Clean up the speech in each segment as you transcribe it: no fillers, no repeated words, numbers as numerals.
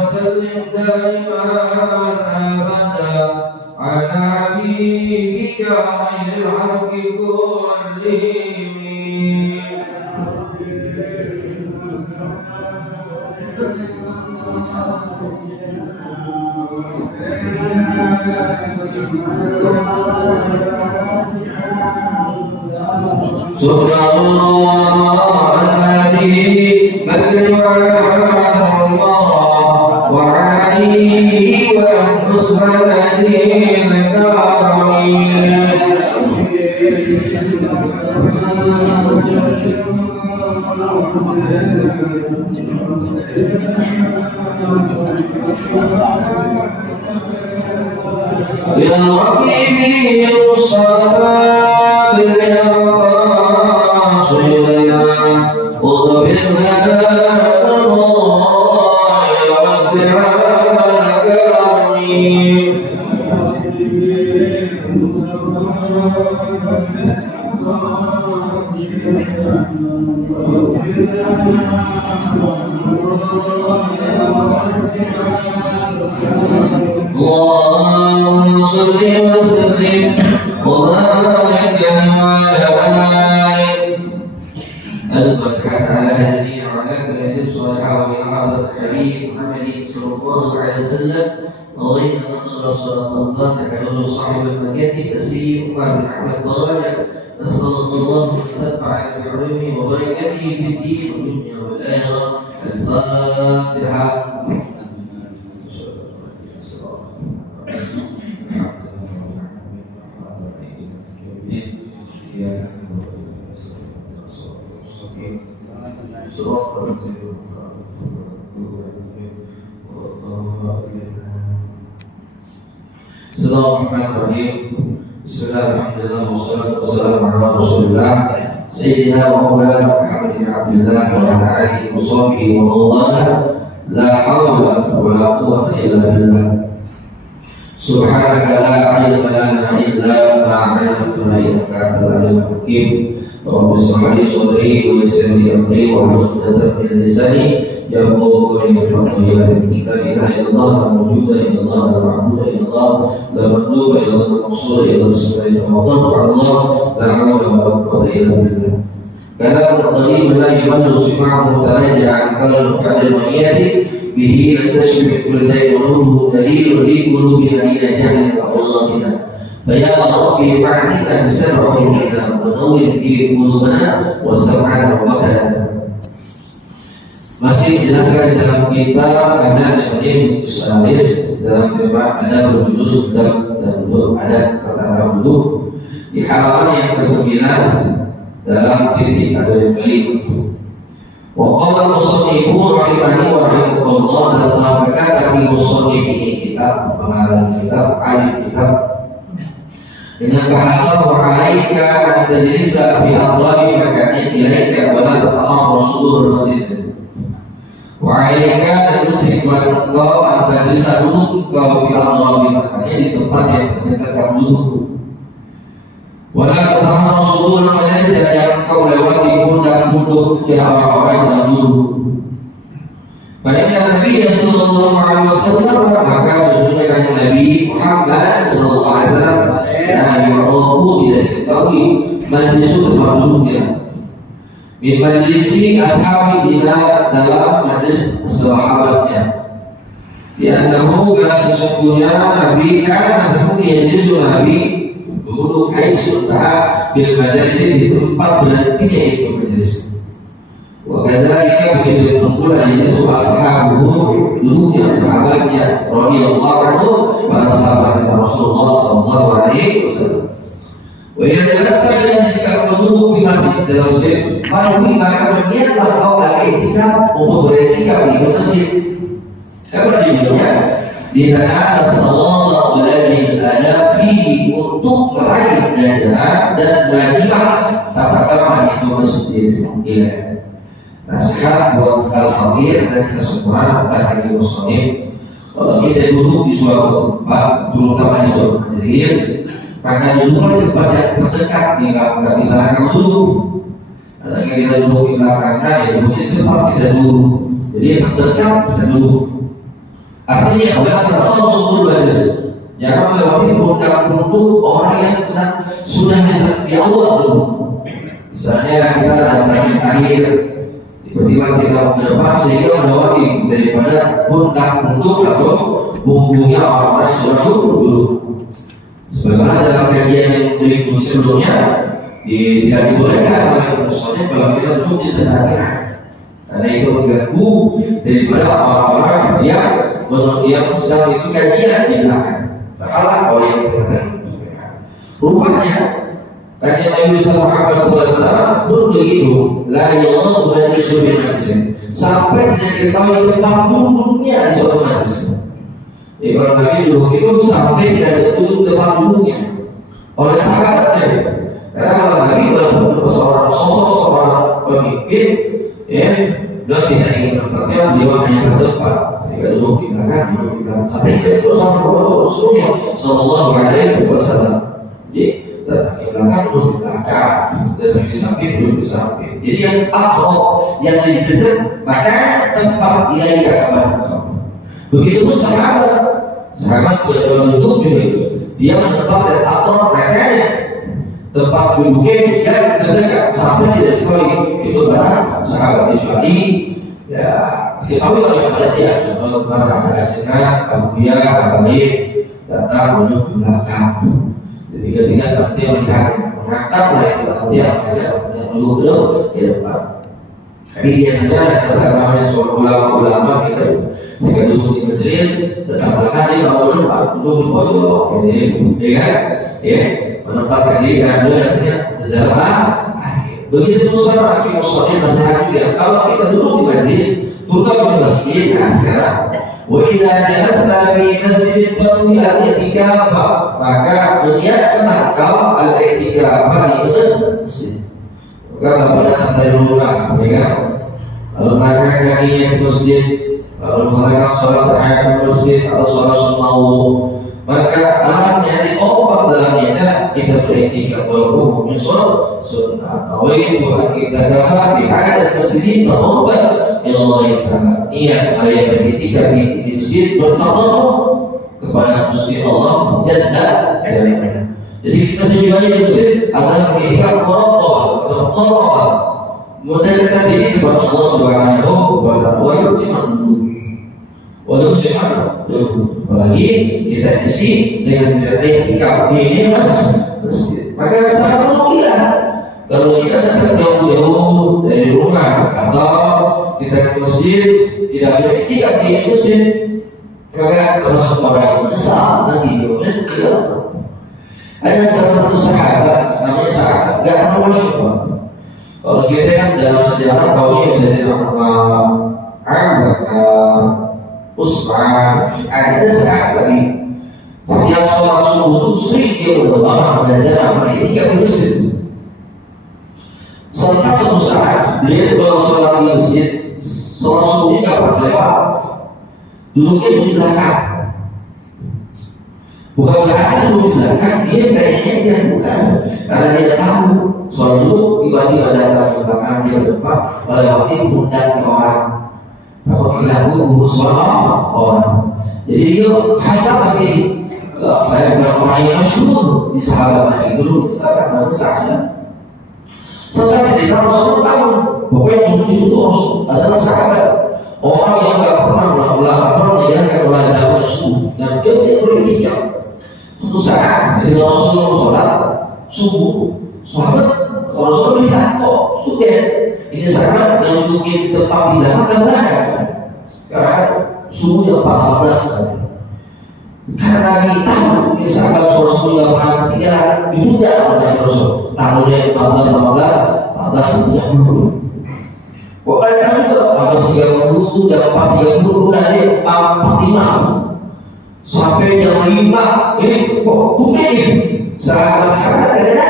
وسلم دائما أبدا على حبيبك خير الخلق كلهم. Subhanallah al-Hadi Badri wa'allah wa'alihi wa'usmanadin karamin. Ya Rabbi bi'ussalam Allahumma salli wa sallim wa barik ala al-Fatihah ala hadhihi wa ala kulli salihah wa ala al-habib Muhammad sallallahu alaihi wasallam wa ala sallallahu alaihi wasallam taslim wa Muhammad barak sallallahu ta'ala bi'ulumi wa barakatihi fid din wa dunya wal akhirah. Al-Fatihah. Bismillahirrahmanirrahim. Bismillahirrahmanirrahim. Wassalatu wassalamu ala Rasulillah Sayyidina wa Maulana Muhammad bin Abdullah wa ala alihi wa sahbihi wa mawala. La hawla wa la quwwata illa billah. Subhanaka la ilma lana illa ma 'allamtana innaka antal alimul hakim. Rabbi shrah li sadri wa yassir li amri wa hlul 'uqdatam min lisani yafqahu qawli. La ilaha illallah la mawjuda illallah la ma'buda illallah la matluba illallah la maqsuda illallah subhanahu wa ta'ala. La hawla wa la quwwata illa billah. Kalam qadim la yamallu sima'ahu taraja'a qalbu fa'al maniyati bihi astashfi kulli da'in wa nuruhu dalil li qulubina ila jahli wa allatina. فيا ربي فاعلنا بسمع منا ونور في قلوبنا والسمع وبصرنا. Masih dijelaskan dalam kitab ada yang tulis dalam tema ada berjudul sedang dan belum ada kata belum di halaman yang ke-9 dalam titik atau yang kelima. Wa qala musannifu rahimani wa rahimahullah, dan telah berkata di musannif ini kitab pengarang kitab ahli kitab dengan bahasa wa alaika an tajlisa fi adlabi makanin ilaika wa la tatahar rasulur majlis. Wa alaika dan muslimah engkau an tajlisa duduk engkau fi adlabi makanin di tempat yang menyatakan duduk. Wa la tatahar rasulur majlis, dan yang engkau lewati pundak duduk yang orang-orang sedang duduk. Pada Nabi sallallahu alaihi wasallam, maka sesungguhnya kanjeng Nabi Muhammad sallallahu alaihi wasallam tidak diketahui majlis tempat duduknya min majlisi ashabi dina, dalam majlis sahabatnya. Diannahu karena sesungguhnya Nabi kan yajlisu Nabi duduk haitsu ta'a bil majlis, di tempat berhentinya itu majlis. Wa kadzalika begitu pula yajlisu ashabuhu, duduknya sahabatnya radhiyallahu anhu, para sahabat Rasulullah sallallahu alaihi wasallam. Wa yajlisu, dan jika duduk di masjid dalam masjid, maka berniatlah kau al-i'tikaf untuk beriktikaf di masjid. Apa judulnya? Di tanah sallallahu alaihi wasallam, untuk meraih dan belajar tata krama itu masjid. nasihat buat al-fakir dan kita semua bagi muslim. Kalau kita duduk di suatu tempat, terutama di suatu majelis, maka duduklah di tempat yang terdekat di belakang duduk. Kalau kita duduk di belakangnya, ya duduk di tempat kita duduk. Jadi yang terdekat kita duduk. Artinya bukan terlalu sebelum majelis. Jangan melewati produk orang yang sudah di awal dulu. Misalnya kita datang akhir, tiba-tiba kita ke depan sehingga melewati daripada produk atau punggungnya orang-orang yang sudah dulu. Sebagaimana dalam kajian yang berikut sebelumnya, tidak dibolehkan oleh misalnya kalau kita duduk di tengah-tengah, karena itu mengganggu daripada orang-orang yang sedang ikut kajian di belakang. Pahala oleh yang terkait. Rupanya kajian Nabi Muhammad SAW pun begitu. La ilallah wa yusufin majlis. Sampai tidak diketahui tempat duduknya di suatu majlis. Kalau Nabi duduk itu sampai tidak ditutup tempat duduknya oleh sahabatnya. Karena kalau Nabi seorang sosok pemimpin, dan tidak ingin tempatnya beliau hanya ke depan. Ketika duduk di belakang, sampai itu sama Rasulullah Sallallahu Alaihi Wasallam. Jadi datang di belakang, duduk di belakang, datang di samping, duduk di samping. Jadi yang akhir, yang lebih dekat, maka tempat dia yang akan. Begitu pun sahabat duduk juga, dia menempatkan dan akhir makanya tempat duduknya yang terdekat sampai tidak diketahui itu barang sahabat kecuali ya diketahui oleh pada dia. Contoh kemarin ada ajengan, Abuya, Abaik datang duduk di belakang. Jadi ketika nanti mengangkat dari belakang dia mengajak duduk di depan. Tapi biasanya tetap namanya seorang ulama kita jika duduk di majelis tetap belakang dia bawa depan, duduk di pojok, ya kan? Ya. Menempatkan diri karena artinya dalam begitu sama akibat sholat nasihat juga. Kalau kita duduk di majlis, terutama di masjid, sekarang, wajiblah jelaslah di masjid penuhi al-i'tikaf, maka meniatkanlah kau al-i'tikaf di masjid. Maka pada dari rumah, mereka lalu melangkah kakinya ke masjid, lalu melakukan sholat tahiyat ke masjid atau sholat sunnah, maka alatnya ditopang dalamnya kita beriktikaf walaupun hukumnya sunnah. Nawaitu an i'tikafa bi hadal masjid taqarruban ila Allah Ta'ala. Niat saya beriktikaf di masjid bertaqarrub kepada Gusti Allah Jalla Jalaluhu. Jadi kita tujuannya di masjid adalah beriktikaf muraqabah atau muqarrabah, mendekatkan diri kepada Allah Subhanahu wa Ta'ala. Walaupun cuma apalagi kita isi dengan iktikaf ini masjid. Maka sangat mungkin kalau kita datang jauh-jauh dari rumah atau kita ke masjid tidak beriktikaf di masjid, maka termasuk orang yang menyesal nanti hidupnya. Ada salah satu sahabat namanya sahabat gak tahu siapa. Kalau kita kan dalam sejarah tahu bisa dinamakan Usman, ada sahabat lagi yang sholat subuh itu sering dia berdoa belajar beriktikaf di masjid. Suatu saat dia kalau sholat di masjid, sholat subuhnya nggak pernah lewat, duduknya di belakang. Bukan berarti duduk di belakang, dia kayaknya bukan, karena dia tahu sholat duduk tiba-tiba datang di belakang dia ke depan melewati pundaknya orang. Kalau tidak suara orang, jadi itu hasab lagi. Saya bilang orang yang masyhur di sahabat Nabi dulu kita akan besarnya. Setelah cerita Rasul tahu bahwa yang itu adalah sahabat, orang yang tidak pernah menjalankan belajar Rasul dan dia tidak beriktikaf. Suatu saat ketika Rasulullah sholat subuh, sahabat Rasul lihat kok sudah ini sahabat yang duduk di tempat di belakang berada. Karena subuh yang 14 kali. Karena kita ini sahabat Rasul yang pernah ketinggalan ditunda oleh Rasul. Tahunnya 14, 30. Pokoknya kami juga 14.30 dan 4.30 udah di 45 sampai jam 5 ini kok bukan ini sahabat-sahabat ada.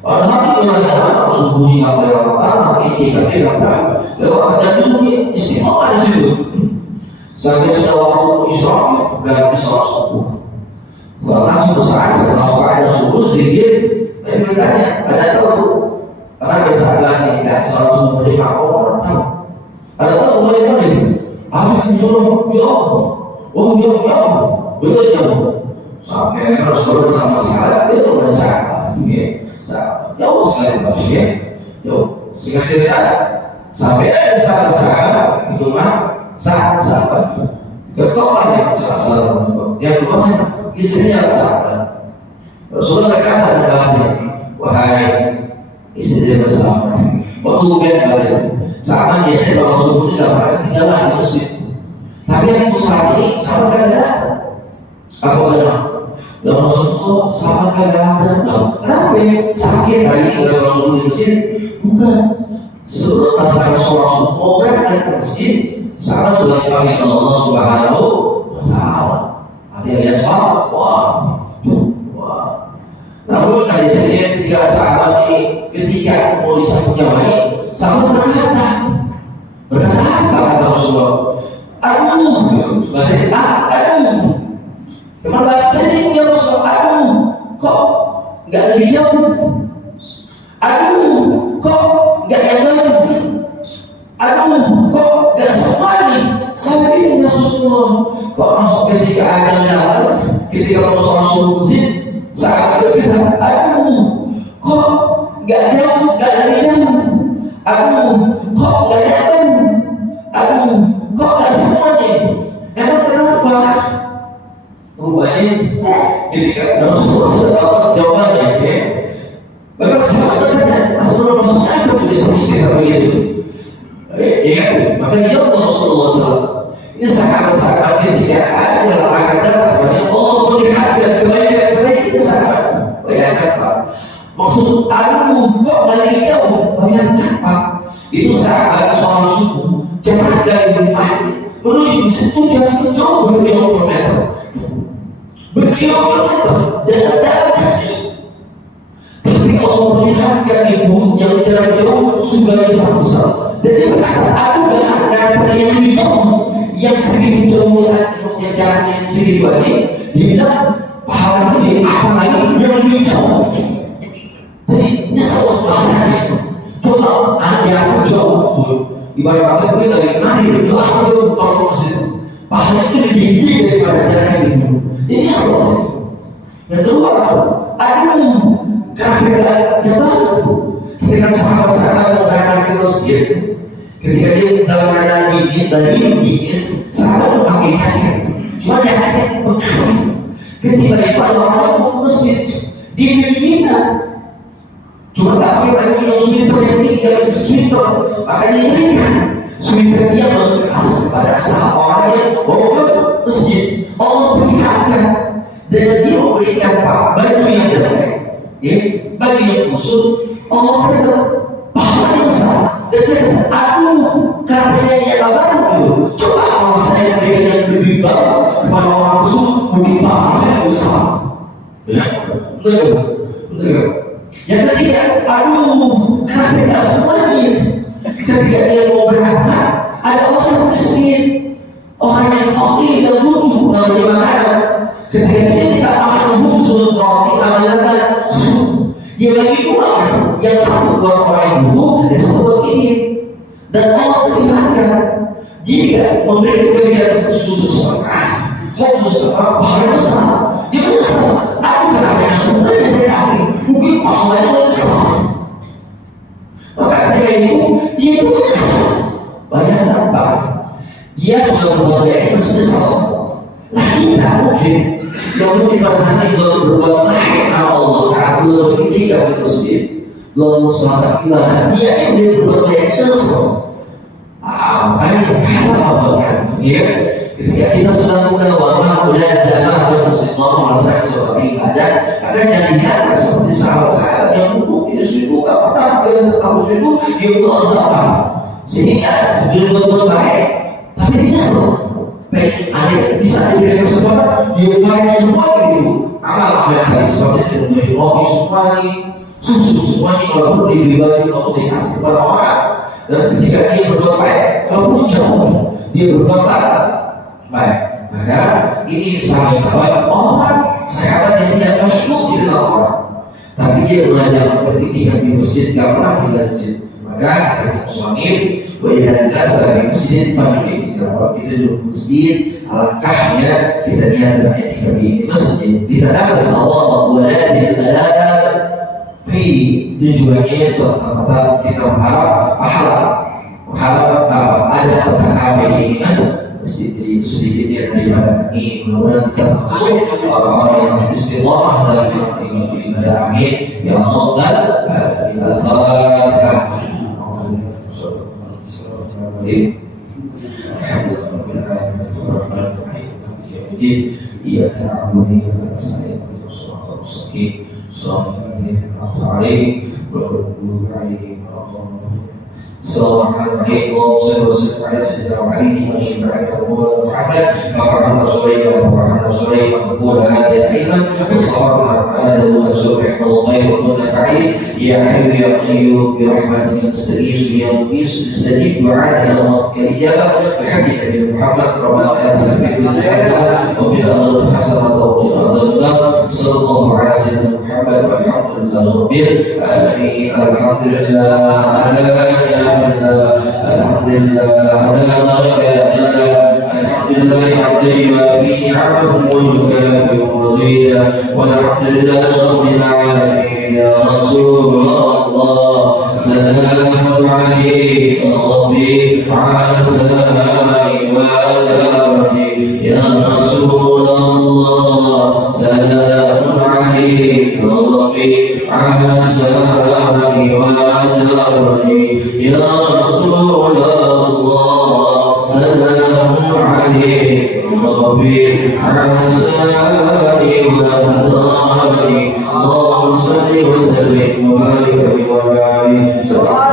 Orang biasa subuhnya nggak boleh lama, tapi nggak berani. Lewat dan dulu istimewa di situ. Sampai sudah waktu isyraq dan sholat subuh. Langsung saat setelah sholat subuh zikir, tapi bertanya, ada tahu? Karena biasa lagi tidak sholat subuh dari orang tahu. Ada tahu mulai mulai? Apa yang disuruh jawab? Oh jawab, betul jawab. Sampai harus bersama sahabat itu bersama. Jauh sekali maksudnya, jauh singkat cerita sampai ada sahabat itu mah sahabat ketua yang asal yang kedua istrinya sahabat. Rasulullah berkata dalam bahasanya, wahai istri bersama, waktu biar bahasa sahabat biasanya kalau subuh tidak pernah ketinggalan di masjid, tapi yang saat ini sahabat kan ada apa ada? Dan Rasulullah sama kadang-kadang kenapa sakit hari ini kalau Rasulullah di masjid? Bukan seluruh masyarakat sholat subuh berangkat ke masjid sama sudah dipanggil Allah Subhanahu wa Ta'ala. Artinya sholat, wah. Namun tadi saya ketika sahabat ini ketika mau disambut jamaah sahabat berkata apa kata Rasulullah? Aduh, bahasa aduh. Kemana bahasanya ya Rasulullah, aduh, kok nggak lebih jauh? Aduh, kok nggak yang baru? Aduh, kok nggak semani? Sampai ya Rasulullah, kok langsung ketika ada jalan, ketika mau sholat subuh, saat itu kita, aduh, kok nggak jauh, nggak lebih jauh? Aduh, kok nggak yang baru? Aduh, kok nggak semani? Emang kenapa? Rupanya ketika Rasulullah sudah dapat jawabannya, maka sahabat bertanya, Rasulullah maksudnya apa tulis kita begitu? Maka jawab Rasulullah SAW. Ini sahabat-sahabat ketika ada akan datang kepada Allah melihat dan kebaikan itu sahabat. Bayangkan Pak, maksud aduh kok lagi jauh? Bayangkan Pak, itu sahabat sholat subuh jarak dari rumah menuju situ jarak jauh berkilometer. Berkilometer dan kaki. Tapi kalau melihatkan ibu yang jarak jauh sudah besar. Jadi berkata, aku berharap yang jauh, yang segitu jauhnya, maksudnya jaraknya yang segitu lagi, dia bilang pahala ini apa lagi yang lebih jauh. Jadi ini salah bahasanya. Coba anda jauh, ibarat kata ini dari nari jauh kalau masih pahala itu lebih tinggi daripada jarak itu. Ini salah. Yang kedua, aduh, karena beda yang baru. Ketika sahabat-sahabat berangkat ke masjid, ketika dia dalam keadaan dingin, sahabat memakai jaket. Cuma jaket bekas. Ketika dia pada orang ke masjid, dia dinginkan. Cuma tak pakai baju yang sweater yang tinggi, sweater, makanya dinginkan. Sweater dia bekas pada saat orang yang bawa ke masjid. Allah berikan dan dia memberikan baju yang jelek, baju yang busuk. Allah berikan pahala yang besar. Dan aduh, katanya yang baru. Coba kalau saya berikan yang lebih baik kepada orang busuk, mungkin pahala yang besar. Betul. Yang ketiga, aduh, kenapa semuanya? Ketika dia mau berangkat, ada orang yang miskin. Orang yang fakir dan butuh memberi makanan, ketika dia tidak makan butuh roti amalan susu, dia bagi kurang yang satu buat orang yang butuh dan satu buat ini. Dan Allah melihatkan jika memberi kebijakan susu setengah, hobi setengah, pahala besar, dia besar. Aku berapa yang sebenarnya saya kasih, mungkin pahalanya besar. Maka ketika itu, dia itu besar. Bayangkan Pak. Dia sudah berbuat baik sebesar. Nah kita mungkin yang mungkin pada hari belum berbuat baik Allah karena belum berketika di masjid, belum sholat ibadah, dia yang berbuat baik kesel. Makanya kasar apa ya? Ketika kita sudah mengenal udah zaman bermasjid Allah merasakan sesuatu ibadah, akan jadikan seperti sahabat-sahabat yang duduk di situ, tak pernah bertamu situ, dia berusaha sehingga dia berbuat baik. Tapi dia selalu baik, ada bisa diberikan kesempatan, dia baik semua itu amal yang tadi seperti itu, memberi roti semua ini, susu semuanya kalau perlu dibagi dikasih kepada orang. Dan ketika dia berbuat baik, kalau jauh dia berbuat baik, maka ini sahabat orang, sahabat yang tidak masyhur di dalam orang, tapi dia belajar beriktikaf di masjid, tidak pernah di masjid. Maka kita suami, wajahnya sebagai masjid, pagi kita duduk masjid, alangkahnya kita niat beriktikaf di masjid. Kita dapat salawat walaupun ada fi tujuannya serta kita berharap ada pertakaran di masjid itu sedikitnya daripada ini. Mudah-mudahan kita masuk orang-orang yang istiqamah dalam ibadah. Amin ya Allah. Al-Fatihah. Iya na'budu wa iyyaka nasta'in ihdinas siratal mustaqim Assalamualaikum warahmatullahi Allahumma salli wa sallim wa barik wa barik.